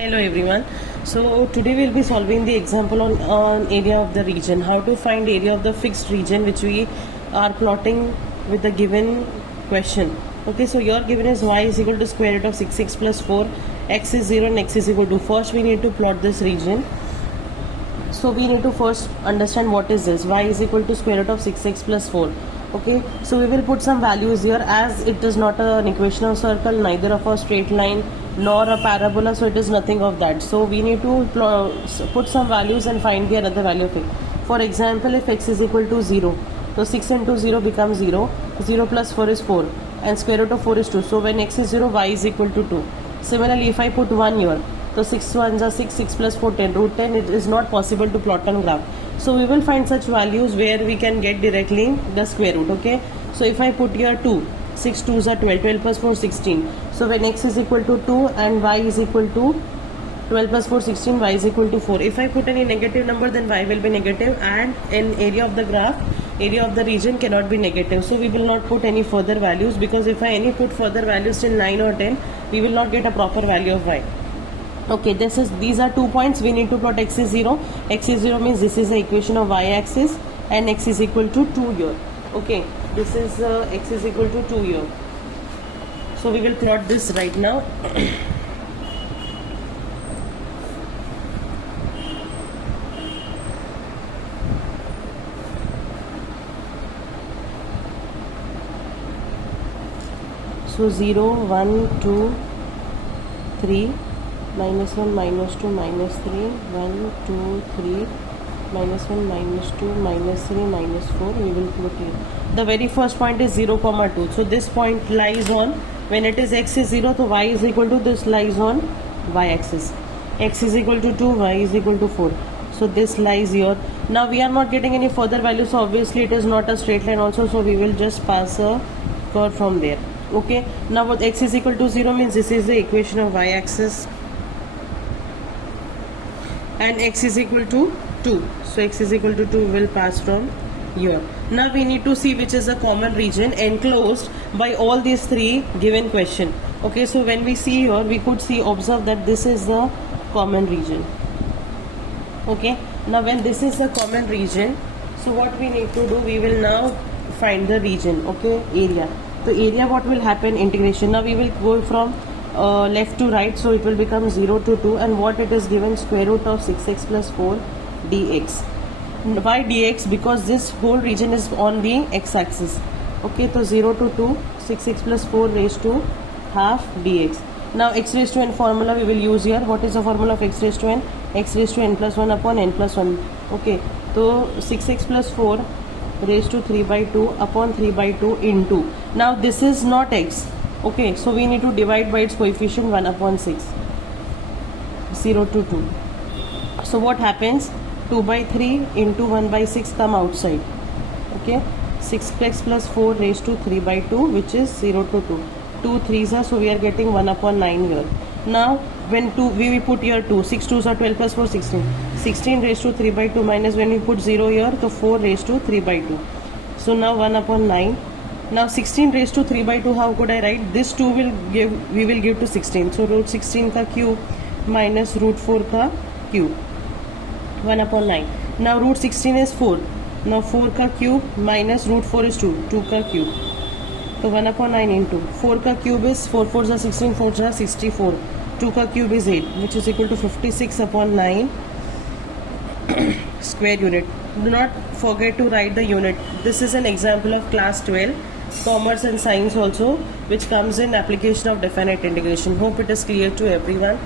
Hello everyone. So today we'll be solving the example on area of the region. How to find area of the fixed region which we are plotting with the given question. Okay, so your given is y is equal to square root of 6x plus 4, x is 0 and x is equal to. First we need to plot this region. So we need to first understand what is this. Y is equal to square root of 6x plus 4. Okay, so we will put some values here as it is not an equation of circle, neither of a straight line nor a parabola, so it is nothing of that. So we need to put some values and find the another value of it. For example, if x is equal to 0, so 6 into 0 becomes 0, 0 plus 4 is 4 and square root of 4 is 2. So when x is 0, y is equal to 2. Similarly, if I put 1 here, so 6 ones are 6, 6 plus 4, 10, root 10, it is not possible to plot on graph. So we will find such values where we can get directly the square root, okay. So if I put here 2, 6 2s are 12, 12 plus 4 16. So when x is equal to 2 and y is equal to 12 plus 4 16, y is equal to 4. If I put any negative number, then y will be negative, and in area of the graph, area of the region cannot be negative. So we will not put any further values, because if I any put further values till 9 or 10, we will not get a proper value of y. Okay, these are 2 points. We need to plot x is 0. X is 0 means this is the equation of y axis and x is equal to 2 here. Okay, this is x is equal to 2 here. So we will plot this right now. So 0, 1, 2, 3, minus 1, minus 2, minus 3, 1, 2, 3, minus 1, minus 2, minus 3, minus 4, we will put here. The very first point is 0, 2. So this point lies on, when it is x is 0, so y is equal to, this lies on y axis. X is equal to 2, y is equal to 4. So this lies here. Now we are not getting any further value, so obviously it is not a straight line also, so we will just pass a curve from there. Okay, now what x is equal to 0 means this is the equation of y axis, and x is equal to 2. So x is equal to 2 will pass from here. Now we need to see which is the common region enclosed by all these three given question. Okay, so when we see here, we could see, observe that this is the common region. Okay, now when this is the common region, so what we need to do, we will now find the region. Okay, area. So area, what will happen, integration. Now we will go from left to right, so it will become 0 to 2, and what it is given, square root of 6x plus 4 dx. Why dx? Because this whole region is on the x-axis. Okay, so 0 to 2, 6x plus 4 raised to half dx. Now x raised to n formula we will use here. What is the formula of x raised to n? X raised to n plus 1 upon n plus 1. Okay, so 6x plus 4 raised to 3 by 2 upon 3 by 2 into. Now this is not x. Okay, so we need to divide by its coefficient 1 upon 6. 0 to 2. So what happens? 2 by 3 into 1 by 6 come outside. Okay, 6x plus 4 raised to 3 by 2, which is 0 to 2. 2 3s are, so we are getting 1 upon 9 here. Now when 2, we put here 2, 6 2s are 12 plus 4 16. 16 raised to 3 by 2 minus, when we put 0 here, so 4 raised to 3 by 2. So now 1 upon 9. Now 16 raised to 3 by 2, how could I write? This 2 will give, we will give to 16. So root 16 ka cube minus root 4 ka cube. 1 upon 9. Now root 16 is 4. Now 4 ka cube minus root 4 is 2. 2 ka cube. So 1 upon 9 into 4 ka cube is 4 4s are 16, 4s are 64. 2 ka cube is 8, which is equal to 56 upon 9 square unit. Do not forget to write the unit. This is an example of class 12, commerce and science also, which comes in application of definite integration. Hope it is clear to everyone.